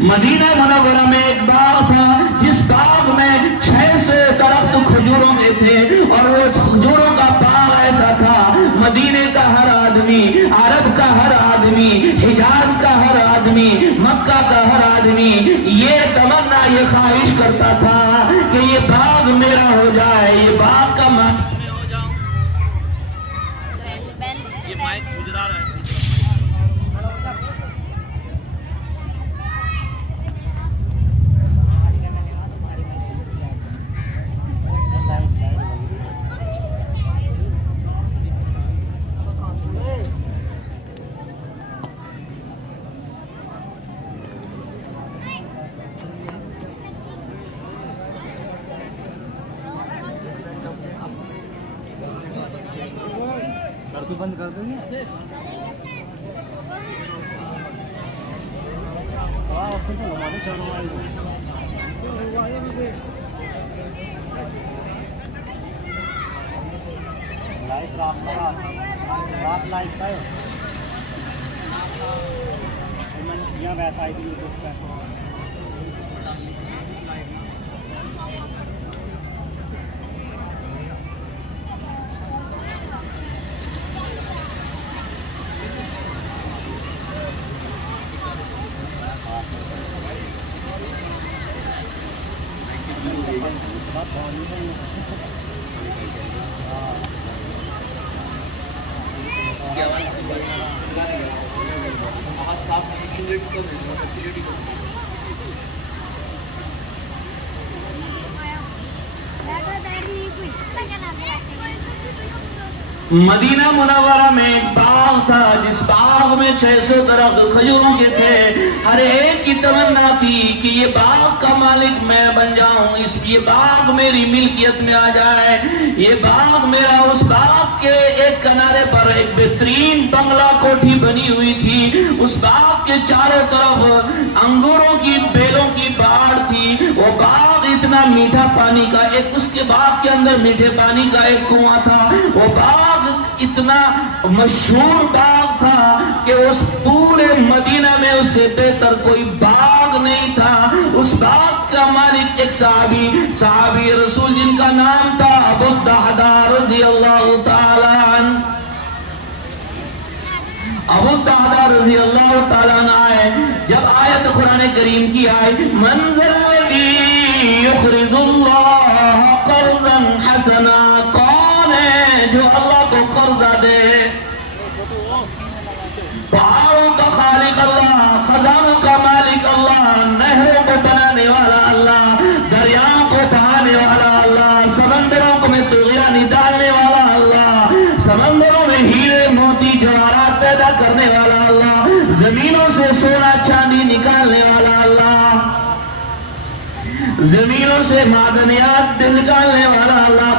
مدینہ منورہ میں ایک باغ تھا جس باغ میں 600 درخت کھجوروں کے تھے، اور وہ کھجوروں کا باغ ایسا تھا مدینے کا ہر آدمی، عرب کا ہر آدمی، حجاز کا ہر آدمی، مکہ کا ہر آدمی یہ تمنا، یہ خواہش کرتا تھا کہ یہ باغ میرا ہو جائے، یہ باغ کا مالک ہو جاؤں۔ یہ مائک گزرا رہا ہے۔ بند کر دیں گے مدینہ منورہ میں ایک باغ تھا جس باغ میں 600 درخت کھجوروں کے تھے۔ ہر ایک کی تمنا تھی کہ یہ باغ کا مالک میں بن جاؤں، یہ باغ میری ملکیت میں آ جائے، یہ باغ میرا۔ اس باغ کے ایک کنارے پر ایک بہترین بنگلہ کوٹھی بنی ہوئی تھی، اس باغ کے چاروں طرف انگوروں کی بیلوں کی باڑ تھی۔ وہ باغ اتنا میٹھا پانی کا، ایک اس کے باغ کے اندر میٹھے پانی کا ایک کنواں تھا۔ وہ باغ اتنا مشہور باغ تھا کہ اس پورے مدینہ میں اس سے بہتر کوئی باغ نہیں تھا۔ اس باغ کا مالک ایک صحابی رسول جن کا نام تھا ابو الدحداء رضی اللہ تعالی عنہ۔ ابو الدحداء رضی اللہ تعالیٰ عنہ آئے، جب آیت قرآن کریم کی آئے من ذا الذی یقرض اللہ قرضا حسنا، کون ہے جو اللہ کو قرضہ دے؟ پہاڑوں کا خالق اللہ، خزانوں کا مالک اللہ، نہروں کو بنانے والا اللہ، دریاؤں کو بہانے والا اللہ، سمندروں کو میں طغیانی ڈالنے والا اللہ، سمندروں میں ہیرے موتی جواہرات پیدا کرنے والا اللہ، زمینوں سے سونا چاندی نکالنے والا اللہ، زمینوں سے معدنیات نکالنے والا اللہ۔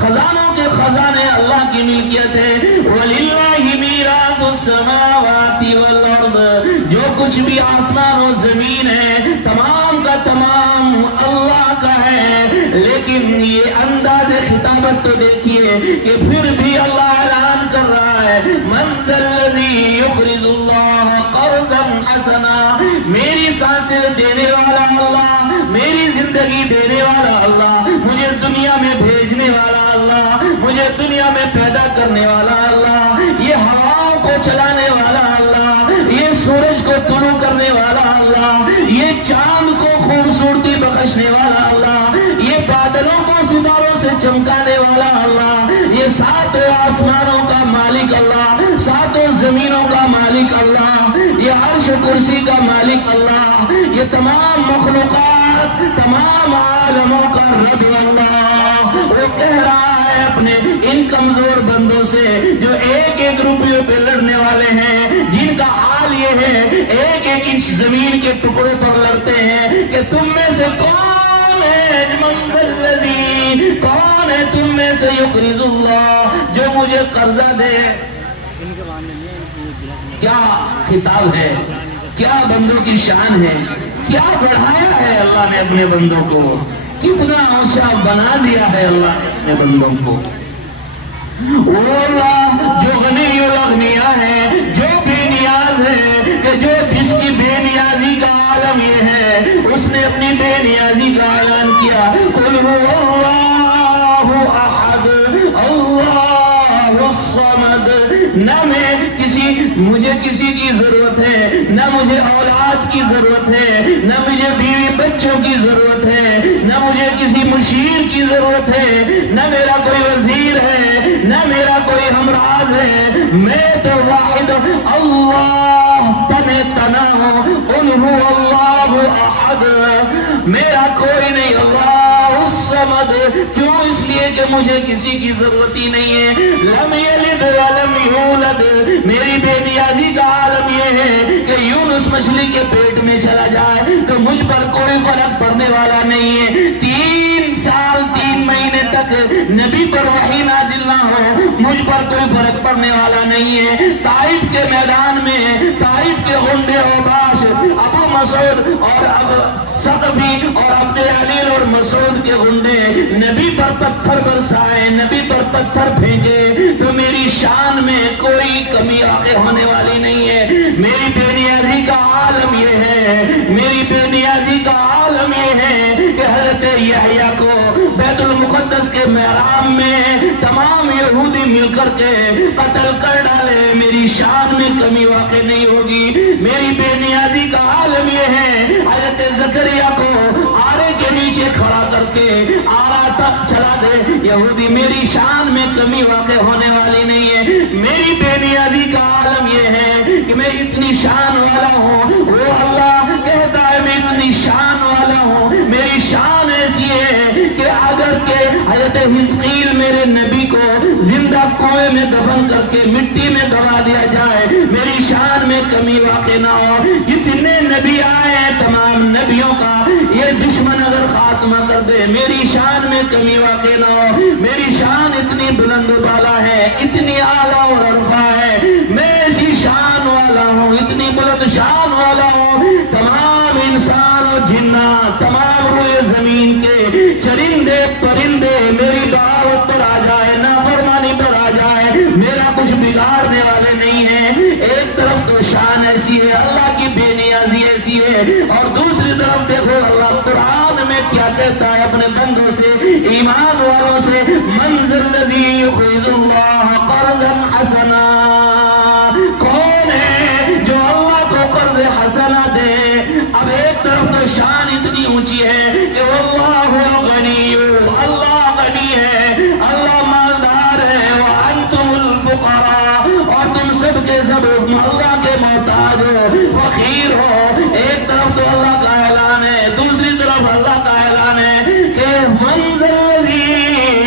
خزانوں کے خزانے اللہ کی ملکیت ہے۔ وَلِلَّهِ مِيرَاثُ السَّمَاوَاتِ وَالْأَرْضِ، جو کچھ بھی آسمان و زمین ہے تمام کا تمام اللہ کا ہے۔ لیکن یہ انداز خطابت تو دیکھیے کہ پھر بھی اللہ اعلان کر رہا ہے من ذا الذی یقرض اللہ قرضا حسنا، میری سانسیں دینے والا اللہ، میری زندگی دینے والا اللہ، مجھے دنیا میں بھیجنے والا اللہ، مجھے دنیا میں پیدا کرنے والا اللہ، یہ ہواؤں کو چلانے والا اللہ، یہ سورج کو طلوع کرنے والا اللہ، یہ چاند کو خوبصورتی بخشنے والا اللہ، یہ بادلوں کو ستاروں سے چمکانے والا اللہ، یہ کہ ساتوں آسمانوں کا مالک اللہ، ساتوں زمینوں کا مالک اللہ، یہ عرش کرسی کا مالک اللہ، یہ تمام مخلوقات، تمام عالموں کا رب اللہ، وہ کہہ رہا ہے اپنے ان کمزور بندوں سے جو ایک ایک روپیے پہ لڑنے والے ہیں، جن کا حال یہ ہے ایک ایک انچ زمین کے ٹکڑوں پر لڑتے ہیں، کہ تم میں سے کون ہے منزل، کون ہے تم میں سے یقرض اللہ، جو مجھے قرضہ دے۔ کیا خطاب ہے، کیا بندوں کی شان ہے، کیا بڑھایا ہے اللہ نے اپنے بندوں کو، کتنا اونچا بنا دیا ہے اللہ نے اپنے بندوں کو۔ وہ اللہ جو غنی الاغنیاء ہے، جو بے نیاز ہے، کہ جو جس کی بے نیازی کا عالم یہ ہے، اس نے اپنی بے نیازی کا اعلان کیا، قل هو اللہ احد اللہ الصمد، نہ مجھے کسی کی ضرورت ہے، نہ مجھے اولاد کی ضرورت ہے، نہ مجھے بیوی بچوں کی ضرورت ہے، نہ مجھے کسی مشیر کی ضرورت ہے، نہ میرا کوئی وزیر ہے، نہ میرا کوئی ہمراز ہے، میں تو واحد اللہ تمہیں تنا ہوں، قل هو اللہ احد، میرا کوئی نہیں، اللہ الصمد، کیوں؟ اس لیے کہ مجھے کسی کی ضرورت ہی نہیں ہے، لم یلد ولم یولد، میری بے نیازی کا عالم یہ ہے کہ یونس مچھلی کے پیٹ میں چلا جائے تو مجھ پر کوئی فرق پڑنے والا نہیں ہے، 3 سال 3 مہینے تک نبی پر وحی نازل نہ ہو، مجھ پر کوئی فرق پڑنے والا نہیں ہے۔ طائف کے میدان میں، طائف کے غنڈے اوباش، ابو مسعود اور ثقفی اور عبد العلیل اور مسعود کے غنڈے نبی پر پتھر برسائے، نبی پر پتھر پھینکے، تو میری شان میں کوئی کمی واقع ہونے والی نہیں ہے۔ میری بے نیازی کا عالم یہ ہے، میری بے نیازی کا عالم یہ ہے کہ حضرت یحییٰ کو بیت المقدس کے محراب میں تمام یہودی مل کر کے قتل کر ڈالے، میری شان میں کمی واقع نہیں ہوگی۔ میری بے نیازی کا عالم یہ ہے حضرت زکریا کو آرے کے نیچے کھڑا کر کے آرا تک چلا دے، یہودی، میری شان میں کمی واقع ہونے والی نہیں ہے۔ میری بے نیازی کا عالم یہ ہے کہ میں اتنی شان والا ہوں، وہ اللہ کہتا ہے میں اتنی شان والا ہوں، میری شان ایسی ہے کہ اگر کہ حضرت حزقیل میرے نبی کو زندہ کنویں میں دفن کر کے مٹی میں دبا دیا جائے، میری شان میں کمی واقع نہ ہو۔ جتنے نبی آئے ہیں تمام نبیوں کا یہ دشمن اگر خاتمہ کر دے، میری شان میں کمی واقع نہ ہو۔ میری شان اتنی بلند و بالا ہے، اتنی اعلیٰ اور عرفہ ہے، میں ایسی شان والا ہوں، اتنی بلند شان والا ہوں، تمام انسان اور جنات، تمام روئے زمین کے چرندے پرندے میری بغاوت پر آ جائے، نافرمانی پر آ جائے، میرا کچھ بگاڑنے والے نہیں ہیں۔ ایک طرف تو شان ایسی ہے، اللہ کی بے نیازی ایسی ہے، اور دوسری طرف دیکھو اللہ قرآن میں کیا کہتا ہے اپنے بندوں سے، ایمان والوں سے، منزل الذی یقرض اللہ قرضا حسنا، کون ہے جو اللہ کو قرض حسنا دے؟ اب ایک طرف تو شان اتنی اونچی ہے کہ واللہ الغنی، اللہ غنی ہے، اللہ مالدار ہے، وانتم الفقراء، اور تم سب کے سب اللہ کے محتاج ہو، فقیر ہو۔ ایک طرف تو اللہ کا اعلان ہے، دوسری طرف اللہ کا اعلان ہے کہ منزل الذی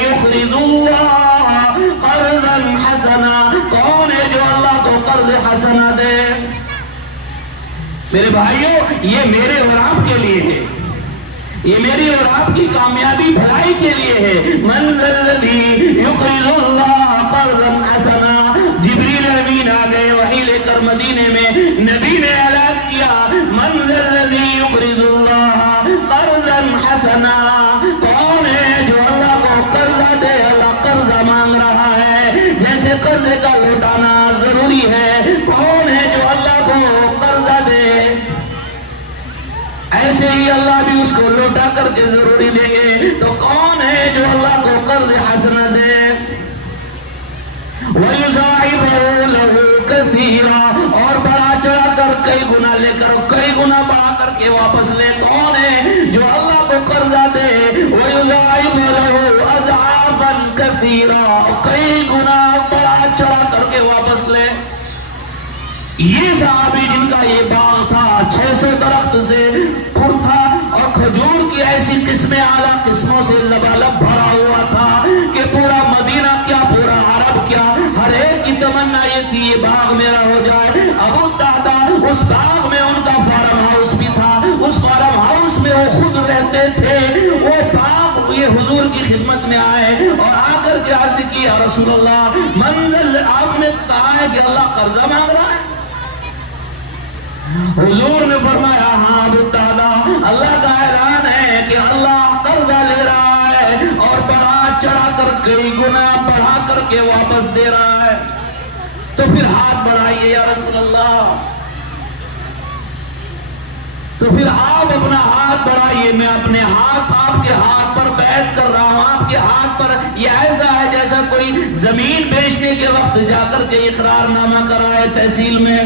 یقرض اللہ قرضا حسنا، کون ہے جو اللہ کو قرض حسنا دے؟ میرے بھائیوں، یہ میرے اور آپ کے لیے ہے، یہ میری اور آپ کی کامیابی بھلائی کے لیے ہے۔ منزل الذی یقرض اللہ قرضا حسنا، جبریل امین آ گئے وحی لے کر مدینے میں، نبی نے اعلان کیا منزل الذی یقرض اللہ قرضا حسنا، کون ہے جو اللہ کو قرضہ دے؟ اللہ قرضہ مانگ رہا ہے، جیسے قرضے کا لوٹانا ضروری ہے، کون ہے جو اللہ کو قرضہ دے؟ ایسے ہی اللہ بھی اس کو لوٹا کر کے ضروری دیں گے، تو کون ہے جو اللہ کو قرض حسنا دے؟ وَيُضَاعِفُهُ لَهُ كَثِيرًا، اور بڑھا چڑھا کر کئی گنا لے کر، کئی گنا بڑھا کر کے واپس لے، کون ہے جو اللہ کو قرضہ دے؟ وَيُضَاعِفُهُ لَهُ أَضْعَافًا كَثِيرًا، کبیرا، کئی گناہ بڑا چڑھا کر کے واپس لے۔ یہ صحابی جن کا یہ باغ تھا 600 درخت سے پر تھا اور کھجور کی ایسی قسمیں اعلیٰ قسموں سے لبالب بھرا ہوا تھا کہ پورا مدینہ کیا پورا عرب کیا ہر ایک کی تمنا یہ تھی یہ باغ میرا ہو جائے۔ ابو الدرداء اس باغ میں ان کا فارم ہاؤس بھی تھا، اس فارم ہاؤس میں وہ خود رہتے تھے۔ وہ باغ یہ حضور کی خدمت میں آئے اور آ کر کے عرض کی یا رسول اللہ منزل آپ نے کہا ہے کہ اللہ قرضہ مانگ رہا ہے؟ حضور نے فرمایا ہاں ابو الدرداء اللہ کا اعلان ہے کہ اللہ قرضہ لے رہا ہے اور بڑھا چڑھا کر کے گناہ بڑھا کر کے واپس دے رہا ہے۔ تو پھر ہاتھ بڑھائیے یا رسول اللہ، تو پھر آپ اپنا ہاتھ بڑھائیے، میں اپنے ہاتھ آپ کے ہاتھ پر بیعت کر رہا ہوں۔ آپ کے ہاتھ پر یہ ایسا ہے جیسا کوئی زمین بیچنے کے وقت جا کر کے اقرار نامہ کرائے تحصیل میں۔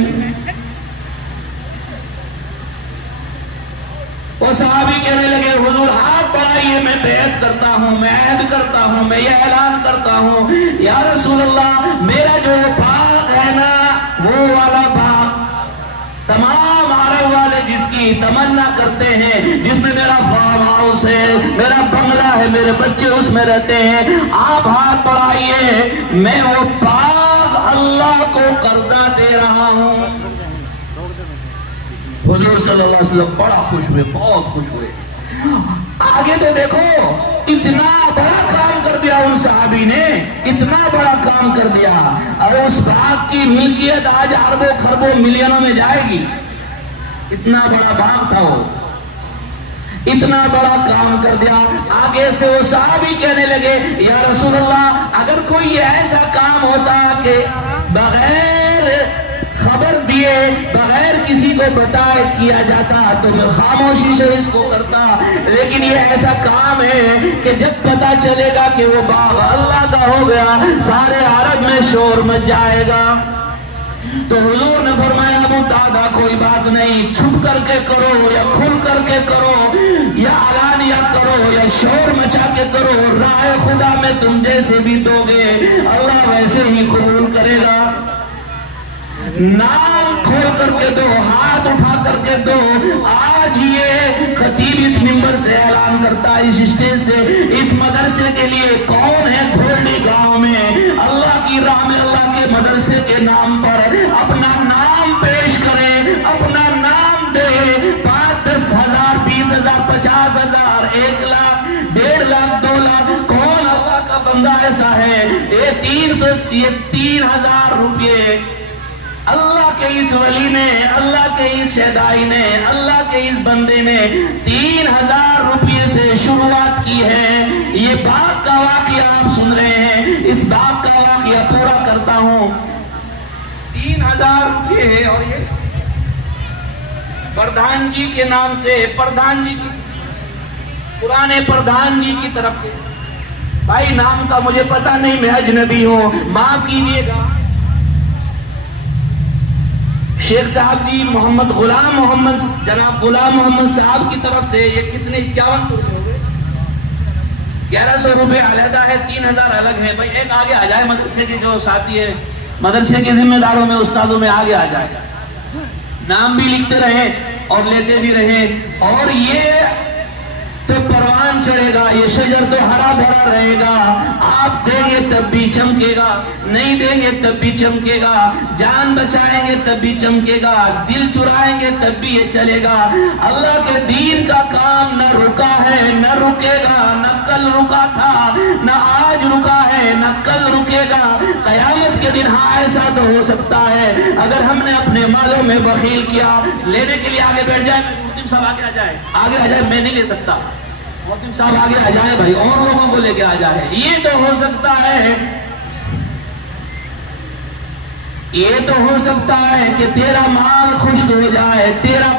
وہ صحابی کہنے لگے حضور ہاتھ بڑھائیے، میں بیعت کرتا ہوں، میں عہد کرتا ہوں، میں یہ اعلان کرتا ہوں یا رسول اللہ میرا جو باغ ہے نا وہ والا باغ تمام عرب والے جس کی تمنا کرتے ہیں، جس میں میرا فارم ہاؤس ہے، میرا بنگلہ ہے، میرے بچے اس میں رہتے ہیں، آپ ہاتھ بڑھائیے، میں وہ باغ اللہ کو قرضہ دے رہا ہوں۔ حضور صلی اللہ علیہ وسلم بڑا خوش ہوئے، بہت خوش ہوئے۔ آگے تو دیکھو اتنا بڑا کام کر دیا ان صحابی نے، اتنا بڑا کام کر دیا اور اس باغ کی ملکیت آج اربوں خربوں ملینوں میں جائے گی۔ اتنا بڑا باغ تھا وہ، اتنا بڑا کام کر دیا۔ آگے سے وہ صحابی کہنے لگے یا رسول اللہ اگر کوئی ایسا کام ہوتا کہ بغیر خبر دیے بغیر کسی کو بتائے کیا جاتا تو میں خاموشی سے اس کو کرتا، لیکن یہ ایسا کام ہے کہ جب پتا چلے گا کہ وہ باغ اللہ کا ہو گیا سارے عرب میں شور مچ جائے گا۔ تو حضور نے فرمایا ابو الدرداء کوئی بات نہیں، چھپ کر کے کرو یا کھل کر کے کرو یا علانیہ کرو یا شور مچا کے کرو، راہ خدا میں تم جیسے بھی دو گے اللہ ویسے ہی قبول کرے گا۔ نام کھول کر کے دو، ہاتھ اٹھا کر کے دو۔ آج یہ خطیب اس منبر سے اعلان کرتا ہے، اس اسٹیج سے، اس مدرسے کے لیے کون ہے کھولنے گاؤں میں اللہ کی راہ میں اللہ کے مدرسے کے نام پر اپنا نام پیش کرے، اپنا نام دے، 5,000 10,000 20,000 50,000 1 لاکھ 1.5 لاکھ 2 لاکھ کون اللہ کا بندہ ایسا ہے؟ یہ 3,000 روپے اللہ کے اس ولی نے، اللہ کے اس شہدائی نے، اللہ کے اس بندے نے 3,000 روپے سے شروعات کی ہے۔ یہ باغ کا واقعہ آپ سن رہے ہیں، اس باغ کا واقعہ پورا کرتا ہوں۔ 3,000 روپے ہے اور یہ پردھان جی کے نام سے، پردھان جی کی پرانے پردھان جی کی طرف سے، بھائی نام کا مجھے پتا نہیں، میں اجنبی ہوں معاف کیجئے گا، شیخ صاحب جی محمد غلام محمد، جناب غلام محمد صاحب کی طرف سے یہ کتنے 51 روپے ہو گئے، 1100 روپے علیحدہ ہے، 3,000 الگ ہے۔ بھائی ایک آگے آ جائے مدرسے کے جو ساتھی ہیں، مدرسے کے ذمہ داروں میں استادوں میں آگے آ جائے، نام بھی لکھتے رہے اور لیتے بھی رہے، اور یہ تو پروان چڑھے گا، یہ شجر تو ہرا بھرا رہے گا، آپ دیں گے تب بھی چمکے گا، نہیں دیں گے تب بھی چمکے گا، جان بچائیں گے تب بھی چمکے گا، دل چرائیں گے تب بھی یہ چلے گا۔ اللہ کے دین کا کام نہ رکا ہے نہ رکے گا، نہ کل رکا تھا نہ آج رکا ہے نہ کل رکے گا، قیامت کے دن ہاں ایسا تو ہو سکتا ہے اگر ہم نے اپنے مالوں میں بخیل کیا۔ لینے کے لیے آگے بیٹھ جائے، صاحب آگے آ جائے، آگے آ جائے، میں نہیں لے سکتا، صاحب آگے آ جائے بھائی، اور لوگوں کو لے کے آ جائے۔ یہ تو ہو سکتا ہے، یہ تو ہو سکتا ہے کہ تیرا مال خشک ہو جائے، تیرا